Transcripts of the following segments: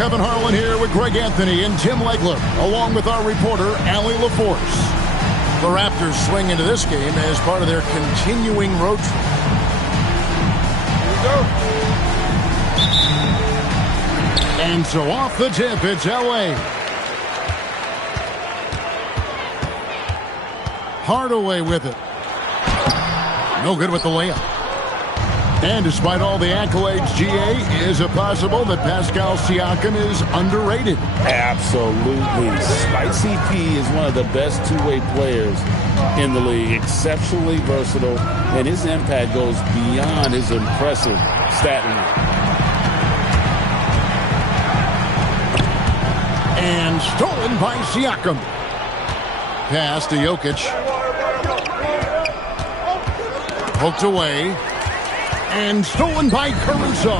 Kevin Harlan here with Greg Anthony and Tim Legler, along with our reporter, Allie LaForce. The Raptors swing into this game as part of their continuing road trip. Here we go. And so off the tip, it's L.A. Hardaway with it. No good with the layup. And despite all the accolades, GA, is it possible that Pascal Siakam is underrated? Absolutely. Spicy P is one of the best two-way players in the league. Exceptionally versatile, and his impact goes beyond his impressive stat line. And stolen by Siakam. Pass to Jokic. Poked away. And stolen by Caruso.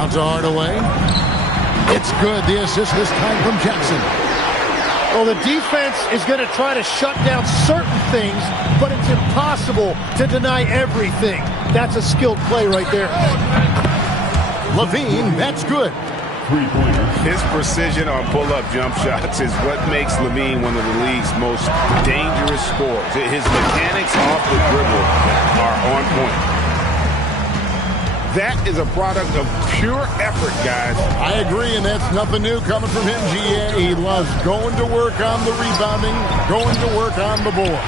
Out to Hardaway. It's good. The assist this time from Jackson. Well, the defense is going to try to shut down certain things, but it's impossible to deny everything. That's a skilled play right there. LaVine, that's good. His precision on pull-up jump shots is what makes LaVine one of the league's most dangerous scorers. His mechanics off the dribble are on point. That is a product of pure effort, guys. I agree, and that's nothing new coming from him, GA. He loves going to work on the rebounding, going to work on the board.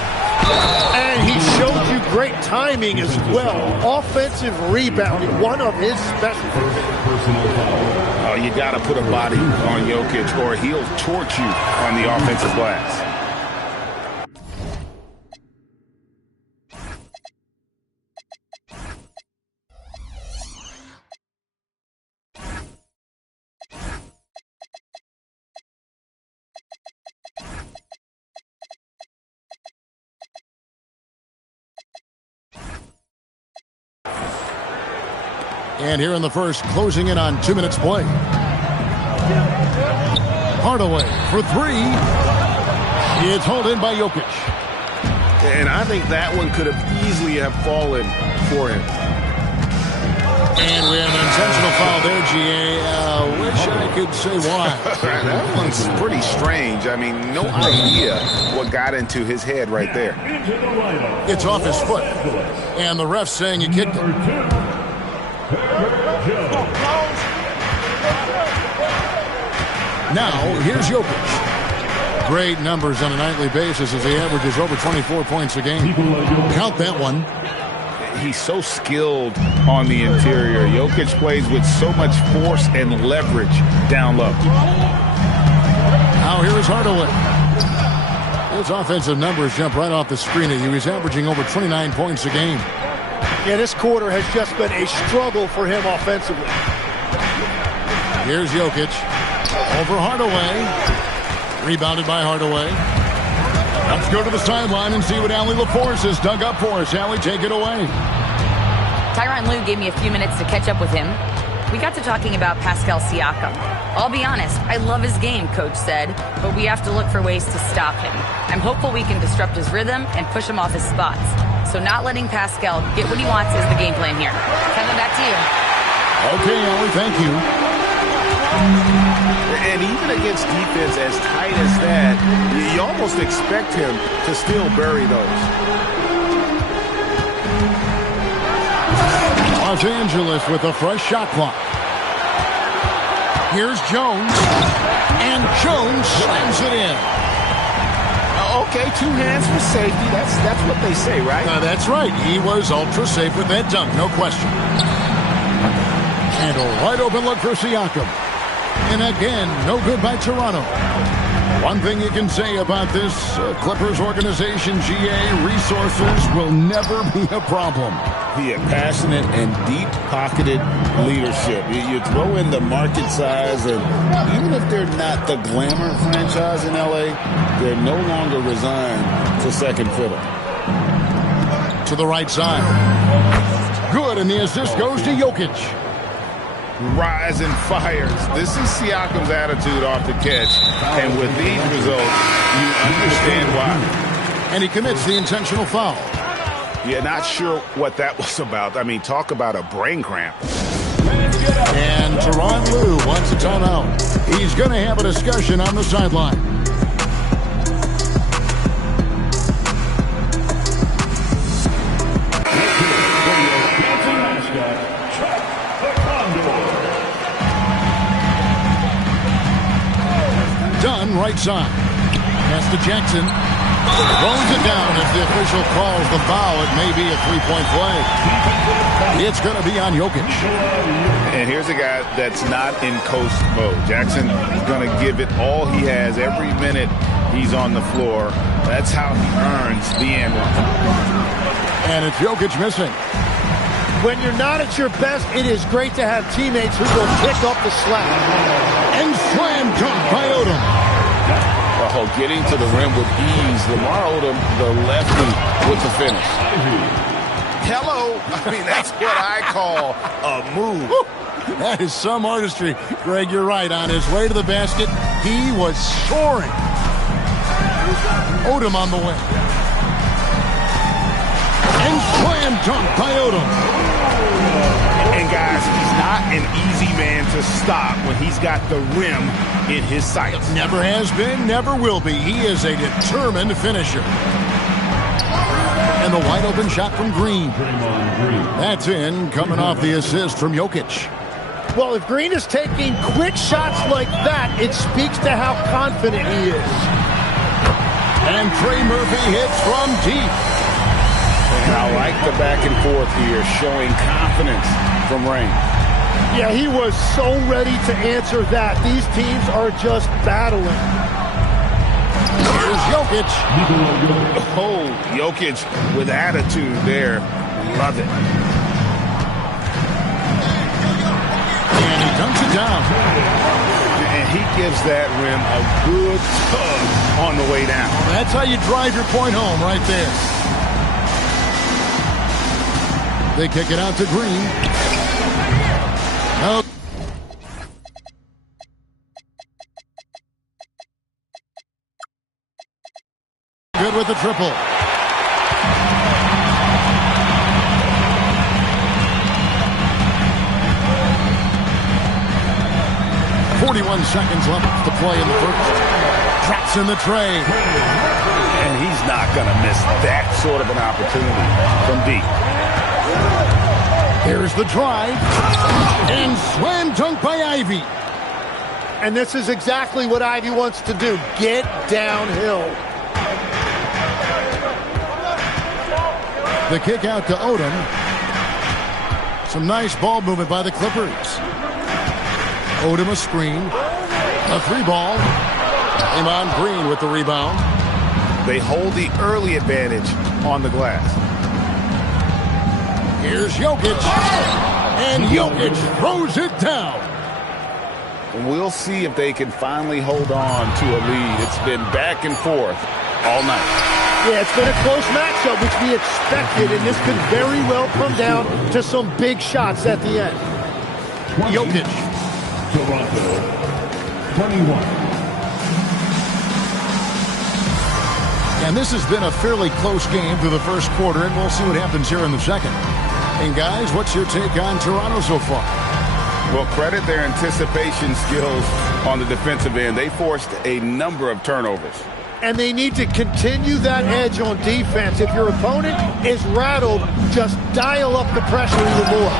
And he showed you great timing as well. Offensive rebounding, one of his specialties. Oh, you got to put a body on Jokic or he'll torch you on the offensive glass. And here in the first, closing in on 2 minutes play. Hardaway for three. It's hauled in by Jokic. And I think that one could have easily have fallen for him. And we have an intentional foul there, GA. Wish I could say why. That one's pretty strange. I mean, no idea what got into his head right there. It's off his foot. And the ref's saying he kicked it. Now, here's Jokic. Great numbers on a nightly basis as he averages over 24 points a game. Count that one. He's so skilled on the interior. Jokic plays with so much force and leverage down low. Now, here is Hardaway. His offensive numbers jump right off the screen at you. He's averaging over 29 points a game. Yeah, this quarter has just been a struggle for him offensively. Here's Jokic. Over Hardaway. Rebounded by Hardaway. Let's go to the sideline and see what Allie LaForce has dug up for us. Allie, take it away. Tyronn Lue gave me a few minutes to catch up with him. We got to talking about Pascal Siakam. I'll be honest, I love his game, Coach said, but we have to look for ways to stop him. I'm hopeful we can disrupt his rhythm and push him off his spots. So not letting Pascal get what he wants is the game plan here. Kevin, back to you. Okay, Allie, thank you. And even against defense as tight as that, you almost expect him to still bury those. Los Angeles with a fresh shot clock. Here's Jones. And Jones slams it in. Okay, 2 hands for safety. That's what they say, right? That's right. He was ultra safe with that dunk, no question. And a wide open look for Siakam. And again, no good by Toronto. One thing you can say about this Clippers organization, GA, resources will never be a problem. Yeah, passionate and deep-pocketed leadership. You throw in the market size, and even if they're not the glamour franchise in L.A., they're no longer resigned to second fiddle. To the right side. Good, and the assist goes to Jokic. Rise and fires. This is Siakam's attitude off the catch. And with these results, you understand why. And he commits the intentional foul. Yeah, not sure what that was about. I mean, talk about a brain cramp. And Tyronn Lue wants a timeout. He's going to have a discussion on the sideline. Dunn, right side. Pass to Jackson. Throws it down as the official calls the foul. It may be a three-point play. It's going to be on Jokic. And here's a guy that's not in coast mode. Jackson is going to give it all he has every minute he's on the floor. That's how he earns the and one. And it's Jokic missing. When you're not at your best, it is great to have teammates who will pick up the slack. And slam dunk by Odom. Oh, getting to the rim with ease. Lamar Odom, the lefty, with the finish. Hello. I mean, that's what I call a move. That is some artistry. Greg, you're right. On his way to the basket, he was soaring. Odom on the way. And slam dunk by Odom. And guys, he's not an easy man to stop when he's got the rim in his sights. Never has been, never will be. He is a determined finisher. And the wide open shot from Green. That's in, coming off the assist from Jokic. Well, if Green is taking quick shots like that, it speaks to how confident he is. And Trey Murphy hits from deep. And I like the back and forth here, showing confidence from Rain. Yeah, he was so ready to answer that. These teams are just battling. Here's Jokic. Oh, Jokic with attitude there. Love it. And he dunks it down. And he gives that rim a good tug on the way down. That's how you drive your point home right there. They kick it out to Green. No. Good with the triple. .41 seconds left to play in the first. Drops in the tray. And he's not going to miss that sort of an opportunity from deep. Here's the drive. And slam dunk by Ivy. And this is exactly what Ivy wants to do. Get downhill. The kick out to Odom. Some nice ball movement by the Clippers. Odom a screen. A three ball. Draymond Green with the rebound. They hold the early advantage on the glass. Here's Jokic. And Jokic throws it down. We'll see if they can finally hold on to a lead. It's been back and forth all night. Yeah, it's been a close matchup, which we expected, and this could very well come down to some big shots at the end. Jokic. Toronto, 21. And this has been a fairly close game through the first quarter, and we'll see what happens here in the second. And guys, what's your take on Toronto so far? Well, credit their anticipation skills on the defensive end. They forced a number of turnovers. And they need to continue that edge on defense. If your opponent is rattled, just dial up the pressure even more.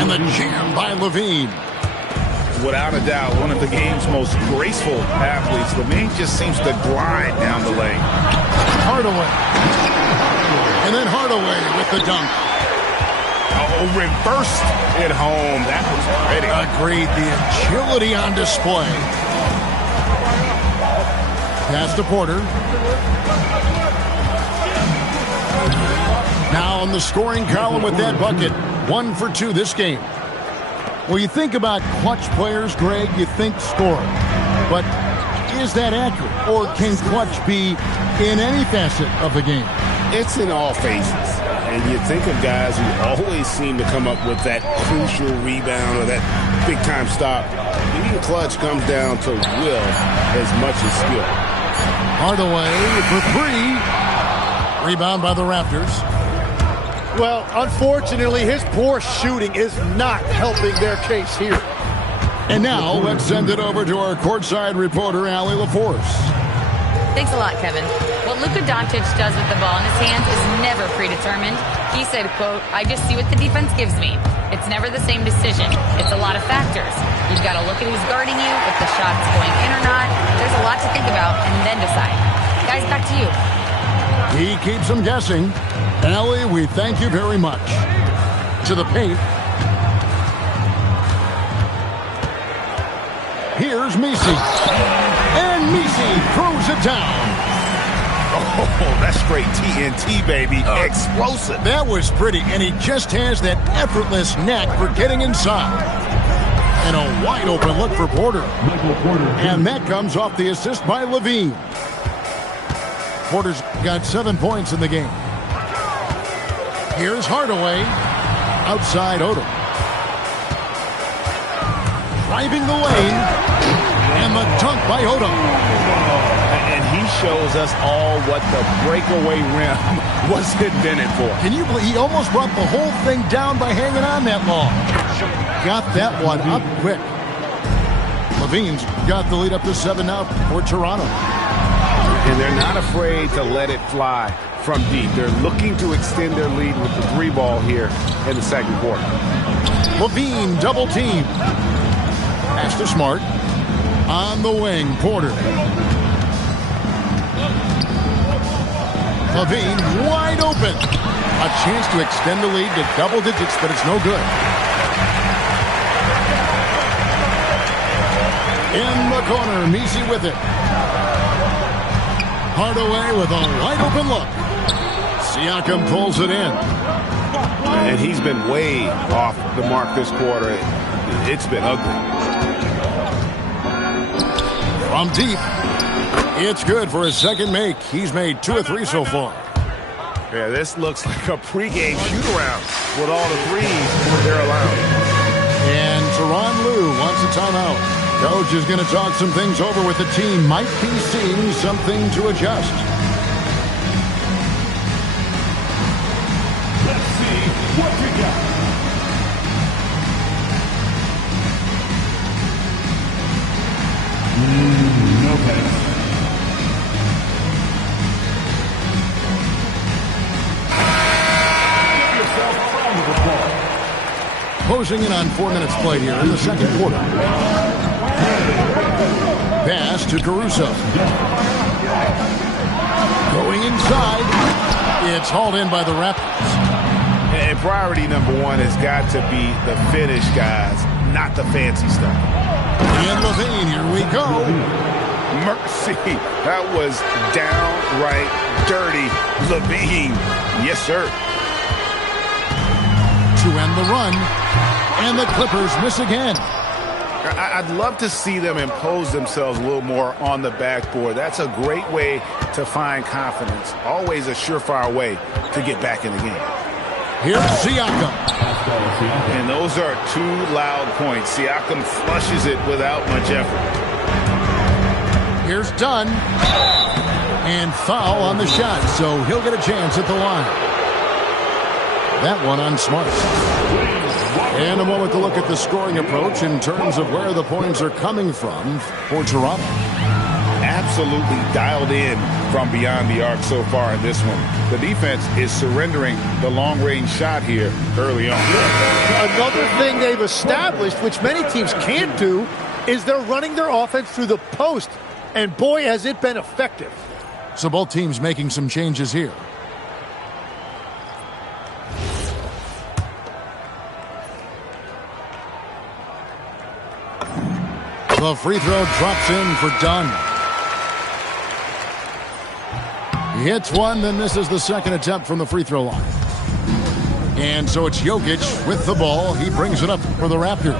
And the jam by Levine. Without a doubt, one of the game's most graceful athletes. Levine just seems to glide down the lane. Hardaway. And then Hardaway with the dunk. Oh, reversed it home. That was pretty. Agreed. The agility on display. Pass to Porter. Now on the scoring column with that bucket. 1 for 2 this game. Well, you think about clutch players, Greg, you think scorer. But is that accurate? Or can clutch be in any facet of the game? It's in all phases. And you think of guys who always seem to come up with that crucial rebound or that big-time stop. Being clutch comes down to will as much as skill. Hardaway for 3. Rebound by the Raptors. Well, unfortunately, his poor shooting is not helping their case here. And now, let's send it over to our courtside reporter, Allie LaForce. Thanks a lot, Kevin. What Luka Doncic does with the ball in his hands is never predetermined. He said, quote, "I just see what the defense gives me. It's never the same decision. It's a lot of factors. You've got to look at who's guarding you, if the shot's going in or not. There's a lot to think about and then decide." Guys, back to you. He keeps them guessing. Allie, we thank you very much. To the paint. Here's Messi. And Messi throws it down. Oh, that's straight TNT, baby. Explosive. That was pretty, and he just has that effortless knack for getting inside. And a wide open look for Porter. And that comes off the assist by Levine. Porter's got 7 points in the game. Here's Hardaway. Outside Odom. Driving the lane. And the dunk by Odom. And he shows us all what the breakaway rim was invented for. Can you believe he almost brought the whole thing down by hanging on that long? Got that one up quick. Levine's got the lead up to 7 now for Toronto. And they're not afraid to let it fly from deep. They're looking to extend their lead with the 3 ball here in the second quarter. Levine double team. Pass to Smart. On the wing, Porter. Levine wide open. A chance to extend the lead to double digits, but it's no good. In the corner, Messi with it. Hardaway with a wide open look. Siakam pulls it in. And he's been way off the mark this quarter. It's been ugly. From deep. It's good for his second make. He's made 2 of 3 so far. Yeah, this looks like a pregame shoot-around with all the threes they're allowing. And Tyronn Lue wants a timeout. Coach is going to talk some things over with the team. Might be seeing something to adjust. Let's see what we got. No pass. Give yourself a round of applause. Closing in on 4 minutes played here in the second quarter. Pass to Caruso. Going inside. It's hauled in by the Raptors. And priority number 1 has got to be the finish, guys, not the fancy stuff. And Levine, here we go. Mercy. That was downright dirty. Levine. Yes, sir. To end the run. And the Clippers miss again. I'd love to see them impose themselves a little more on the backboard. That's a great way to find confidence. Always a surefire way to get back in the game. Here's Siakam. And those are 2 loud points. Siakam flushes it without much effort. Here's Dunn. And foul on the shot, so he'll get a chance at the line. That one on Smart. And a moment to look at the scoring approach in terms of where the points are coming from for Toronto. Absolutely dialed in from beyond the arc so far in this one. The defense is surrendering the long-range shot here early on. Another thing they've established, which many teams can't do, is they're running their offense through the post. And boy, has it been effective. So both teams making some changes here. The free throw drops in for Dunn. He hits one, then misses the second attempt from the free throw line. And so it's Jokic with the ball. He brings it up for the Raptors.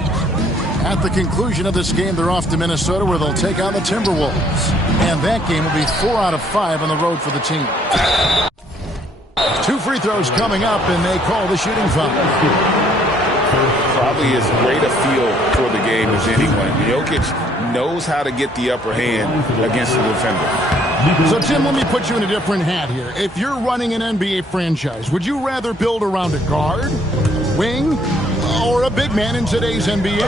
At the conclusion of this game, they're off to Minnesota where they'll take on the Timberwolves. And that game will be 4 out of 5 on the road for the team. 2 free throws coming up, and they call the shooting foul. Probably as great a feel for the game as anyone. Jokic knows how to get the upper hand against the defender. So, Tim, let me put you in a different hat here. If you're running an NBA franchise, would you rather build around a guard, a wing, or a big man in today's NBA?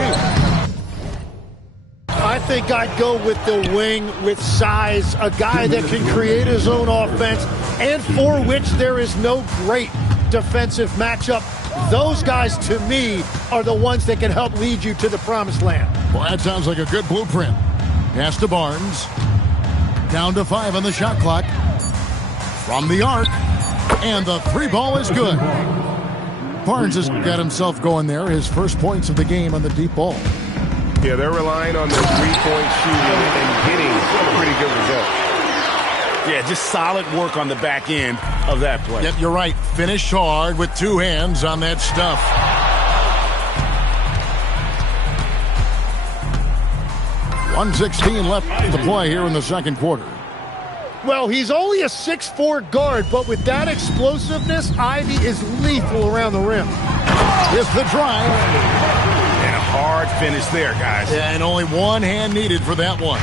I think I'd go with the wing with size, a guy that can create his own offense and for which there is no great defensive matchup. Those guys, to me, are the ones that can help lead you to the promised land. Well, that sounds like a good blueprint. Pass to Barnes. Down to 5 on the shot clock. From the arc. And the three ball is good. Barnes has got himself going there. His first points of the game on the deep ball. Yeah, they're relying on their three-point shooting and getting a pretty good result. Yeah, just solid work on the back end of that play. Yep, you're right. Finished hard with two hands on that stuff. .116 left to play here in the second quarter. Well, he's only a 6'4" guard, but with that explosiveness, Ivy is lethal around the rim. It's the drive. And a hard finish there, guys. And only one hand needed for that one.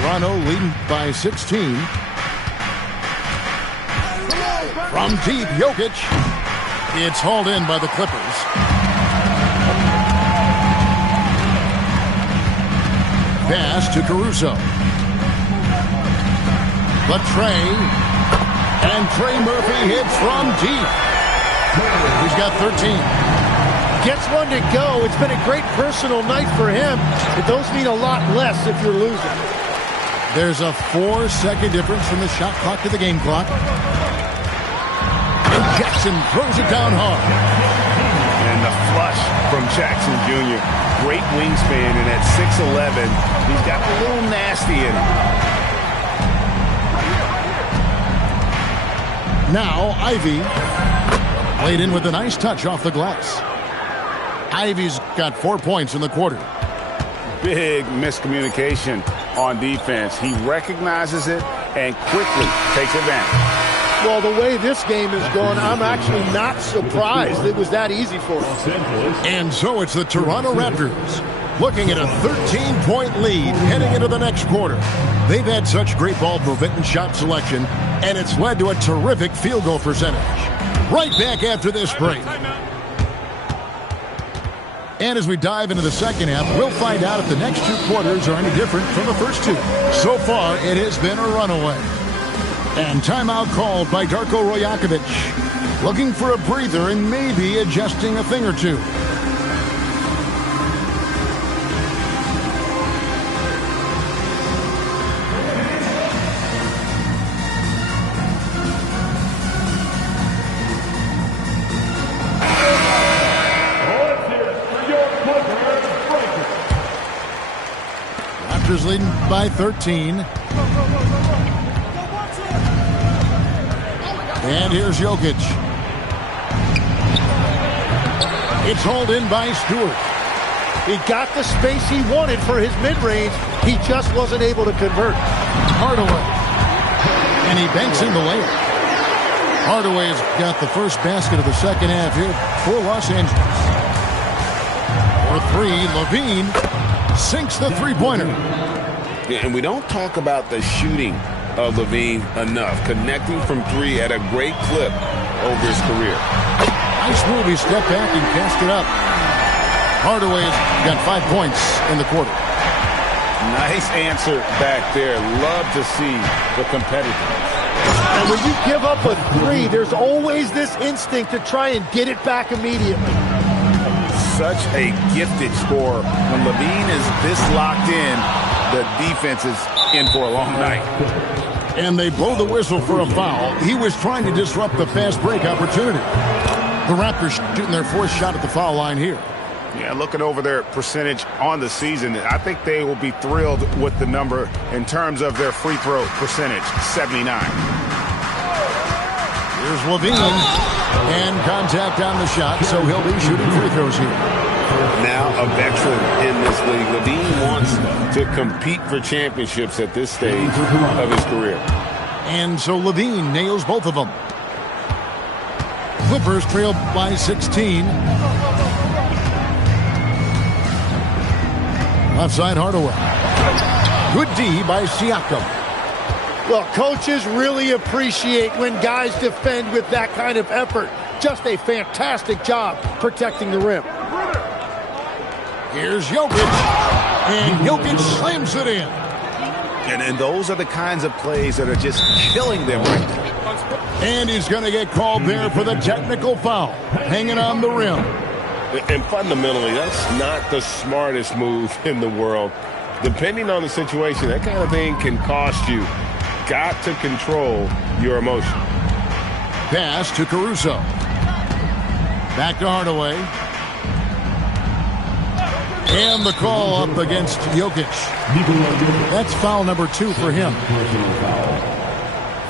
Toronto leading by 16. From deep, Jokic. It's hauled in by the Clippers. Pass to Caruso. But Trey. And Trey Murphy hits from deep. He's got 13. Gets one to go. It's been a great personal night for him, but those mean a lot less if you're losing. There's a 4-second difference from the shot clock to the game clock. And Jackson throws it down hard. And the flush from Jackson Jr. Great wingspan, and at 6'11", he's got a little nasty in him. Now, Ivy played in with a nice touch off the glass. Ivy's got 4 points in the quarter. Big miscommunication on defense. He recognizes it and quickly takes advantage. Well, the way this game is going, I'm actually not surprised it was that easy for him. And so it's the Toronto Raptors looking at a 13-point lead heading into the next quarter. They've had such great ball movement and shot selection, and it's led to a terrific field goal percentage. Right back after this break. And as we dive into the second half, we'll find out if the next two quarters are any different from the first two. So far, it has been a runaway. And timeout called by Darko Rajakovic. Looking for a breather and maybe adjusting a thing or two. Raptors leading by 13. And here's Jokic. It's hauled in by Stewart. He got the space he wanted for his mid-range. He just wasn't able to convert. Hardaway. And he banks in the layup. Hardaway has got the first basket of the second half here for Los Angeles. For three, LaVine sinks the three-pointer. Yeah, and we don't talk about the shooting of LaVine enough. Connecting from three at a great clip over his career. Nice move. He stepped back and cast it up. Hardaway has got 5 points in the quarter. Nice answer back there. Love to see the competitiveness. And when you give up a three, there's always this instinct to try and get it back immediately. Such a gifted scorer. When LaVine is this locked in, the defense is in for a long night. And they blow the whistle for a foul. He was trying to disrupt the fast break opportunity. The Raptors shooting their fourth shot at the foul line here. Yeah, looking over their percentage on the season, I think they will be thrilled with the number in terms of their free throw percentage, 79. Here's LaVine. And contact on the shot, so he'll be shooting free throws here. Now a veteran in this league, LaVine wants to compete for championships at this stage of his career. And so LaVine nails both of them. Clippers trail by 16. Left side, Hardaway. Good D by Siakam. Well, coaches really appreciate when guys defend with that kind of effort. Just a fantastic job protecting the rim. Here's Jokic, and Jokic slams it in. And those are the kinds of plays that are just killing them right now. And he's going to get called there for the technical foul, hanging on the rim. And fundamentally, that's not the smartest move in the world. Depending on the situation, that kind of thing can cost you. Got to control your emotion. Pass to Caruso. Back to Hardaway. And the call up against Jokic. That's foul number 2 for him.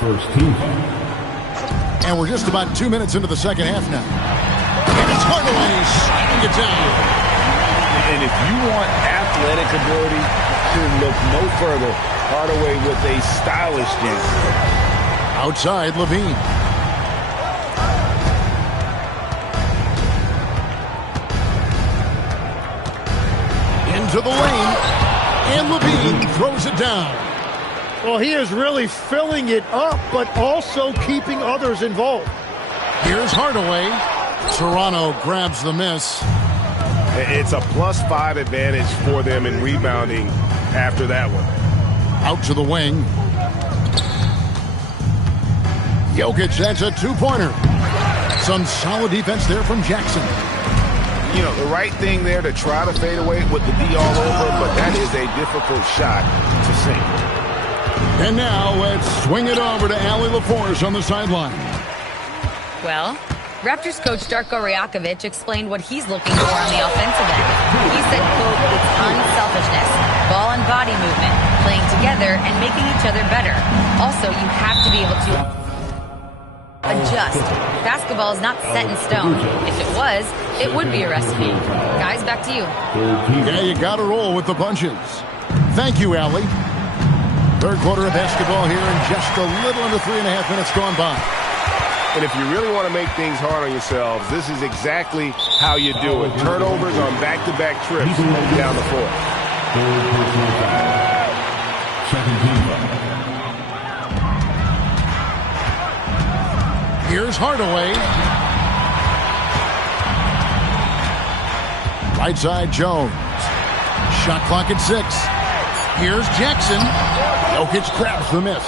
First team. And we're just about 2 minutes into the second half now. And it's Hardaway shooting it down. And if you want athletic ability, look no further. Hardaway with a stylish dance. Outside, Levine. Into the lane. And Levine throws it down. Well, he is really filling it up, but also keeping others involved. Here's Hardaway. Toronto grabs the miss. It's a +5 advantage for them in rebounding after that one. Out to the wing. Jokic, that's a 2-pointer. Some solid defense there from Jackson. You know, the right thing there to try to fade away with the D all over, but that is a difficult shot to sink. And now let's swing it over to Allie LaForce on the sideline. Well, Raptors coach Darko Rajakovic explained what he's looking for on the offensive end. He said, quote, it's unselfishness, ball and body movement, playing together and making each other better. Also, you have to be able to adjust. Basketball is not set in stone. If it was, it would be a recipe. Guys, back to you. Yeah, you got to roll with the punches. Thank you, Allie. Third quarter of basketball here in just a little under 3.5 minutes gone by. And if you really want to make things hard on yourselves, this is exactly how you do it. Turnovers on back-to-back trips down the floor. Second team. Here's Hardaway. Right side, Jones. Shot clock at 6. Here's Jackson. Jokic grabs the miss.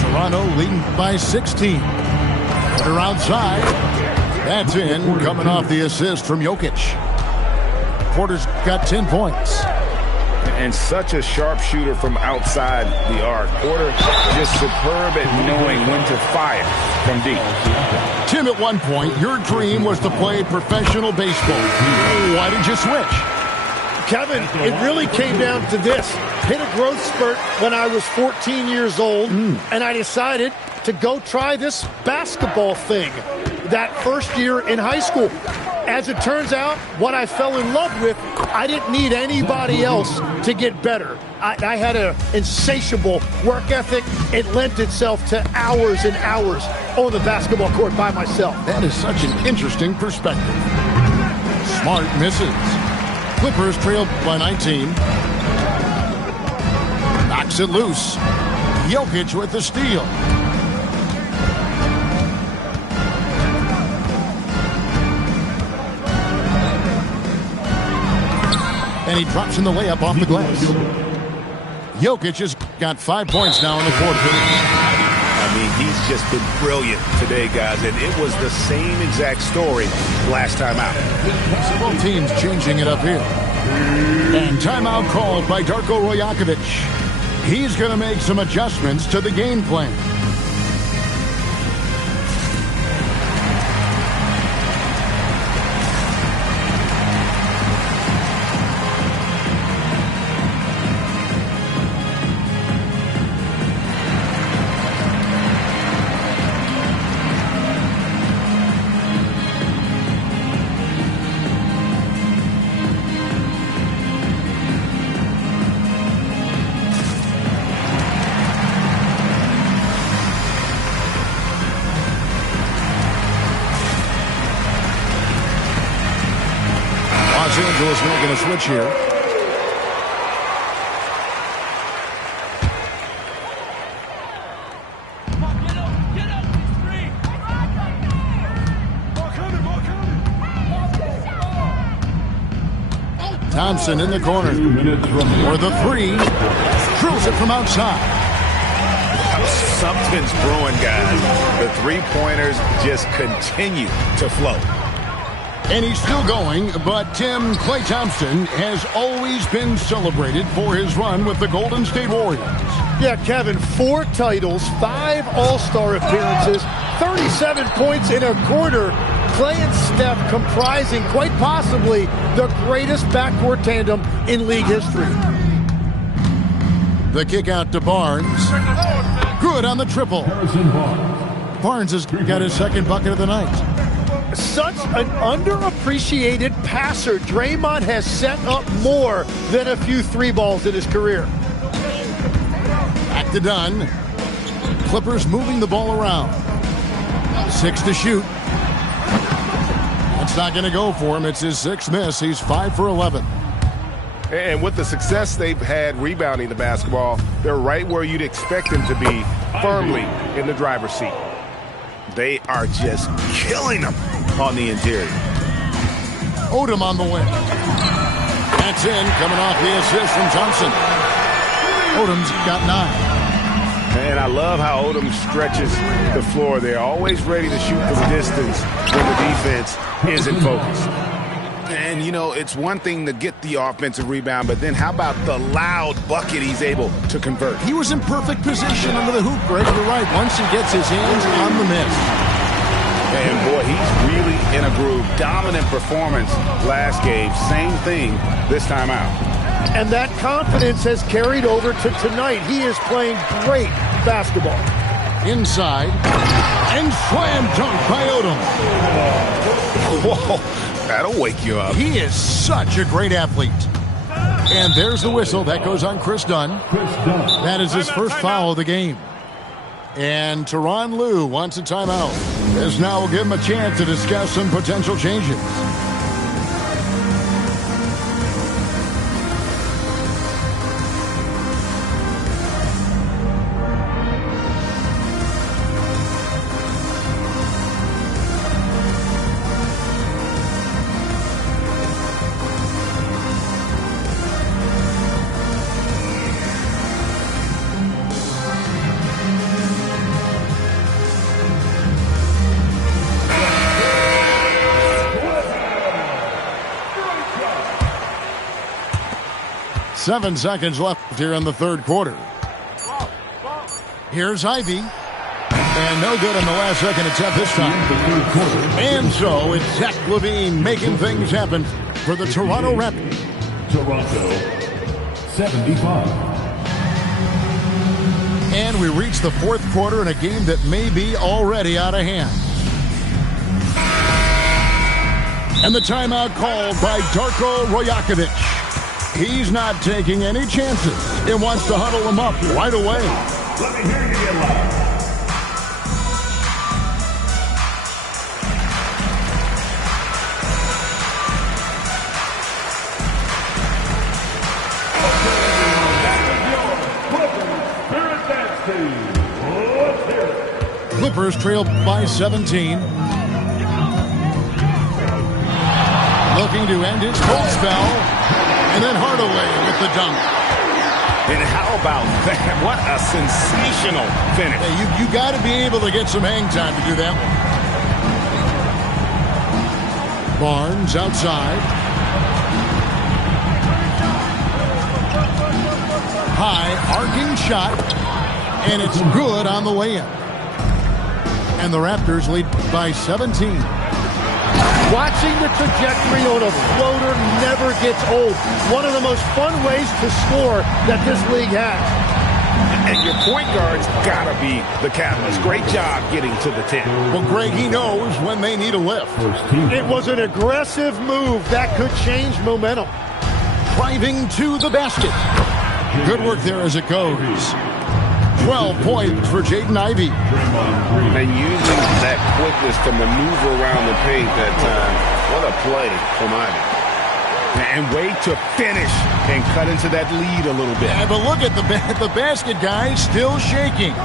Toronto leading by 16. They're outside. That's in, coming off the assist from Jokic. Porter's got 10 points. And such a sharp shooter from outside the arc. Porter just superb at knowing when to fire from deep. Tim, at one point, your dream was to play professional baseball. Why did you switch? Kevin, it really came down to this. Hit a growth spurt when I was 14 years old, and I decided to go try this basketball thing that first year in high school. As it turns out, what I fell in love with, I didn't need anybody else to get better. I had an insatiable work ethic. It lent itself to hours and hours on the basketball court by myself. That is such an interesting perspective. Smart misses. Clippers trailed by 19. Knocks it loose. Jokic with the steal. And he drops in the layup off the glass. Jokic has got 5 points now in the quarter. I mean, he's just been brilliant today, guys, and it was the same exact story last time out. Both teams changing it up here. And timeout called by Darko Rajakovic. He's going to make some adjustments to the game plan. Los Angeles making a switch here. Thompson in the corner. 2 minutes remaining. For the three. Drills it from outside. Something's brewing, guys. The three-pointers just continue to flow. And he's still going, but Tim, Klay Thompson has always been celebrated for his run with the Golden State Warriors. Yeah, Kevin, 4 titles, 5 All-Star appearances, 37 points in a quarter. Klay and Steph comprising quite possibly the greatest backcourt tandem in league history. The kick out to Barnes. Good on the triple. Harrison Barnes. Barnes has got his second bucket of the night. Such an underappreciated passer. Draymond has set up more than a few 3 balls in his career. Back to Dunn. Clippers moving the ball around. 6 to shoot. That's not going to go for him. It's his 6th miss. He's 5 for 11. And with the success they've had rebounding the basketball, they're right where you'd expect them to be, firmly in the driver's seat. They are just killing them on the interior. Odom on the wing. That's in, coming off the assist from Thompson. Odom's got 9. And I love how Odom stretches the floor. They're always ready to shoot from distance when the defense isn't focused. And, you know, it's one thing to get the offensive rebound, but then how about the loud bucket he's able to convert? He was in perfect position under the hoop, Greg. You're right. Once he gets his hands on the miss. And, boy, he's really in a groove. Dominant performance last game. Same thing this time out. And that confidence has carried over to tonight. He is playing great basketball. Inside. And slam dunk by Odom. Whoa. That'll wake you up. He is such a great athlete. And there's the whistle. That goes on Chris Dunn. That is his first foul of the game. And Tyronn Lue wants a timeout. This now will give him a chance to discuss some potential changes. Seven seconds left here in the third quarter. Here's Ivy. And no good on the last second attempt this time. And so it's Zach LaVine making things happen for the Toronto Raptors. Toronto, 75. And we reach the fourth quarter in a game that may be already out of hand. And the timeout called by Darko Rajakovic. He's not taking any chances. He wants to huddle them up right away. Let me hear you get loud. Clippers trail by 17. Looking to end his cold spell. And then Hardaway with the dunk. And how about that? What a sensational finish. Hey, you got to be able to get some hang time to do that one. Barnes outside. High arcing shot. And it's good on the way in. And the Raptors lead by 17. Watching the trajectory on a floater never gets old. One of the most fun ways to score that this league has. And your point guard's got to be the catalyst. Great job getting to the 10. Well, Greg, he knows when they need a lift. It was an aggressive move that could change momentum. Driving to the basket. Good work there as it goes. 12 points for Jaden Ivey. And using that quickness to maneuver around the paint that time. What a play from Ivey. And way to finish and cut into that lead a little bit. Yeah, but look at the basket guy still shaking.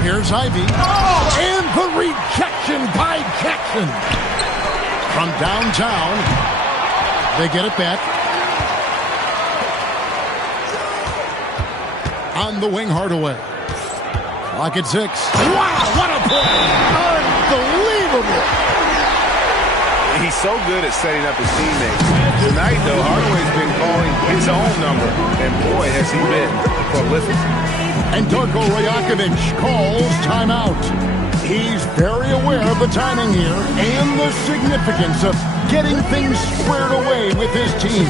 Here's Ivey. And the rejection by Jackson. From downtown, they get it back. On the wing, Hardaway. Clock at 6. Wow, what a play! Unbelievable! He's so good at setting up his teammates. Tonight, though, Hardaway's been calling his own number, and boy, has he been prolific. And Darko Rajakovic calls timeout. He's very aware of the timing here and the significance of getting things squared away with his team.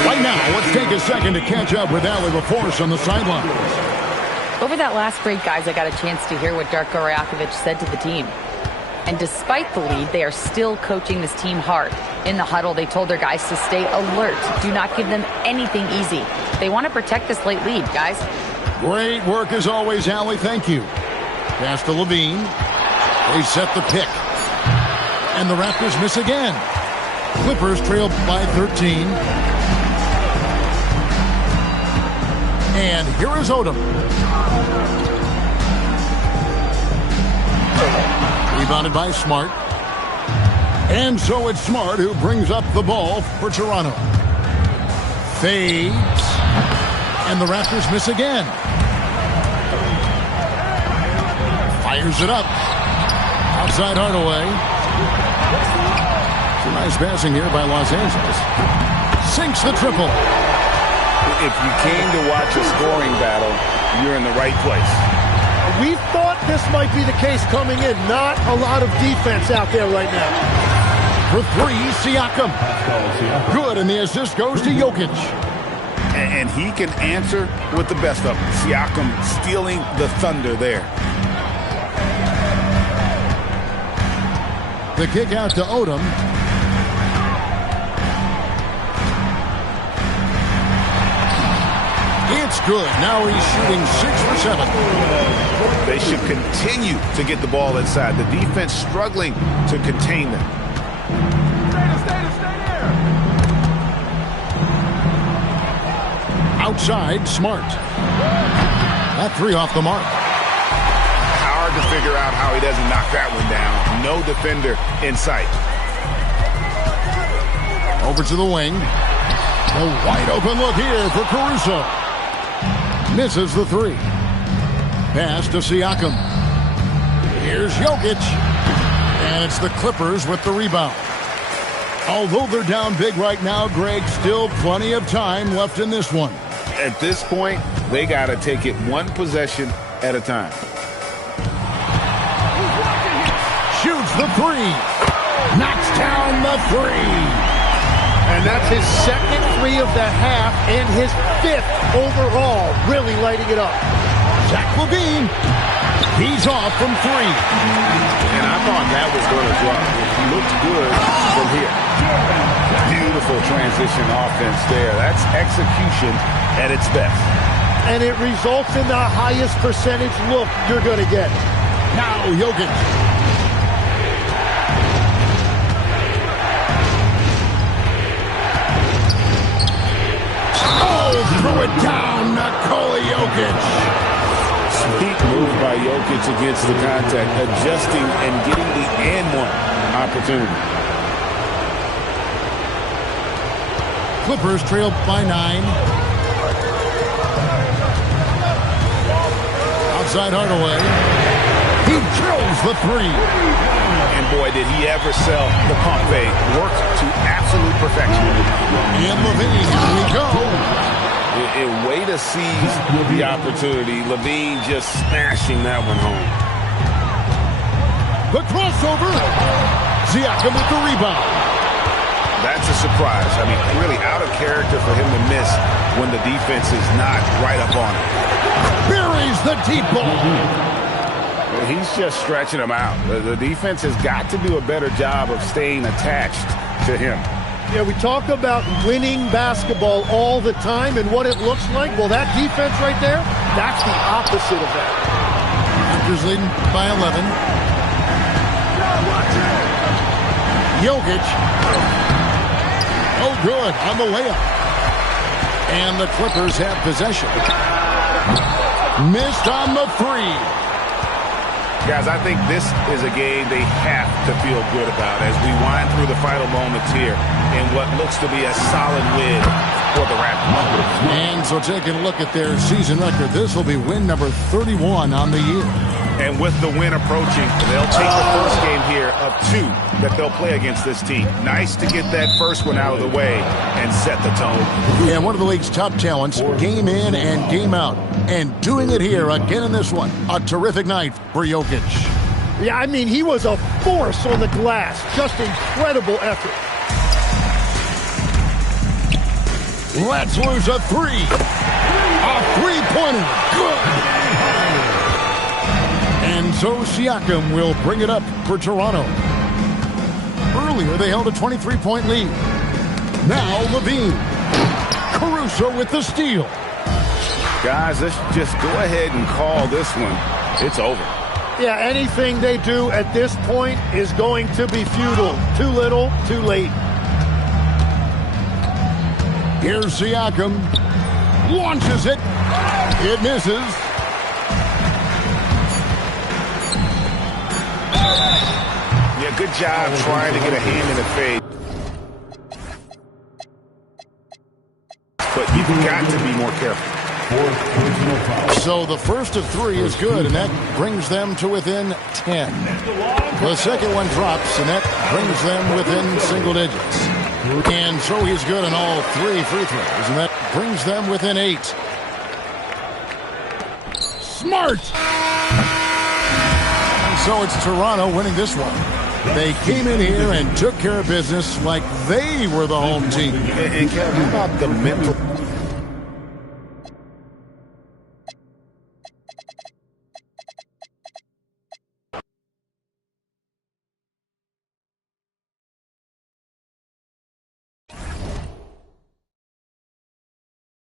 Right now, let's take a second to catch up with Allie LaForce on the sidelines. Over that last break, guys, I got a chance to hear what Darko Rajakovic said to the team. And despite the lead, they are still coaching this team hard. In the huddle, they told their guys to stay alert. Do not give them anything easy. They want to protect this late lead, guys. Great work as always, Allie. Thank you. Pass to Levine. They set the pick. And the Raptors miss again. Clippers trail by 13. And here is Odom. Rebounded by Smart. And so it's Smart who brings up the ball for Toronto. Fades. And the Raptors miss again. Fires it up. Outside Hardaway. Some nice passing here by Los Angeles. Sinks the triple. If you came to watch a scoring battle, you're in the right place. We thought this might be the case coming in. Not a lot of defense out there right now. For 3, Siakam. Good, and the assist goes to Jokic. And he can answer with the best of them. Siakam stealing the thunder there. The kick out to Odom. It's good. Now he's shooting 6 for 7. They should continue to get the ball inside. The defense struggling to contain them. Outside, Smart. That 3 off the mark. Hard to figure out how he doesn't knock that one down. No defender in sight. Over to the wing. A wide open look here for Caruso. Misses the 3. Pass to Siakam. Here's Jokic. And it's the Clippers with the rebound. Although they're down big right now, Greg, still plenty of time left in this one. At this point, they got to take it one possession at a time. Shoots the 3. Knocks down the 3. And that's his second 3 of the half and his 5th overall. Really lighting it up. Zach LaVine. He's off from 3. And I thought that was going to drop. He looked good from here. Beautiful transition offense there. That's execution at its best. And it results in the highest percentage look you're going to get. Now Jokic. Throw it down, Nikola Jokic. Sweet move by Jokic against the contact, adjusting and getting the and one opportunity. Clippers trail by 9. Outside Hardaway. He drills the 3. And boy, did he ever sell the pump fake. Worked to absolute perfection. And LaVine, here we go. A way to seize the opportunity. LaVine just smashing that one home. The crossover. Siakam with the rebound. That's a surprise. I mean, really out of character for him to miss when the defense is not right up on him. Buries the deep ball. Well, he's just stretching him out. The defense has got to do a better job of staying attached to him. Yeah, we talk about winning basketball all the time and what it looks like. Well, that defense right there, that's the opposite of that. Raptors leading by 11. Jokic. Oh, good on the layup. And the Clippers have possession. Missed on the 3. Guys, I think this is a game they have to feel good about as we wind through the final moments here in what looks to be a solid win for the Raptors. And so taking a look at their season record, this will be win number 31 on the year. And with the win approaching, they'll take the first game here of 2 that they'll play against this team. Nice to get that first one out of the way and set the tone. And one of the league's top talents, game in and game out. And doing it here again in this one. A terrific night for Jokic. Yeah, I mean, he was a force on the glass. Just incredible effort. Let's lose a 3. A three-pointer. Good. And so Siakam will bring it up for Toronto. Earlier, they held a 23-point lead. Now, Levine. Caruso with the steal. Guys, let's just go ahead and call this one. It's over. Yeah, anything they do at this point is going to be futile. Too little, too late. Here's Siakam. Launches it. It misses. Yeah, good job trying to get a hand in the fade. But you've got to be more careful. So the first of 3 is good, and that brings them to within 10. The second one drops, and that brings them within single digits. And so he's good on all 3 free throws, and that brings them within 8. Smart! And so it's Toronto winning this one. They came in here and took care of business like they were the home team. And Kevin, how about the mental?